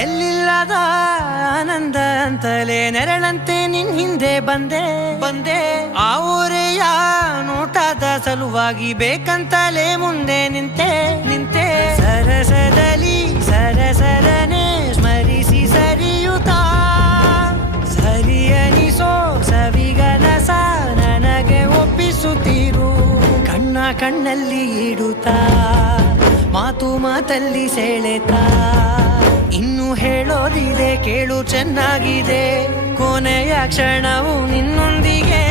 ಎಲ್ಲಿಲ್ಲದ ಆನಂದ ಅಂತಲೇ ನೆರಳಂತೆ ನಿನ್ ಹಿಂದೆ ಬಂದೆ ಆ ಊರೆಯ ನೋಟದ ಸಲುವಾಗಿ ಬೇಕಂತಲೇ ಮುಂದೆ ನಿಂತೆ ಸರಸದಲ್ಲಿ ಸರಸರನೆ ಸ್ಮರಿಸಿ ಸರಿಯುತ್ತಾ ಸರಿಯನಿಸೋ ಸವಿಗನಸ ನನಗೆ ಒಪ್ಪಿಸುತ್ತೀರು ಕಣ್ಣಲ್ಲಿ ಇಡುತ್ತಾ ಮಾತಲ್ಲಿ ಸೆಳೆತಾ ಇನ್ನು ಹೇಳೋದಿದೆ ಕೇಳು ಚೆನ್ನಾಗಿದೆ ಕೊನೆಯ ಕ್ಷಣವು ನಿನ್ನೊಂದಿಗೆ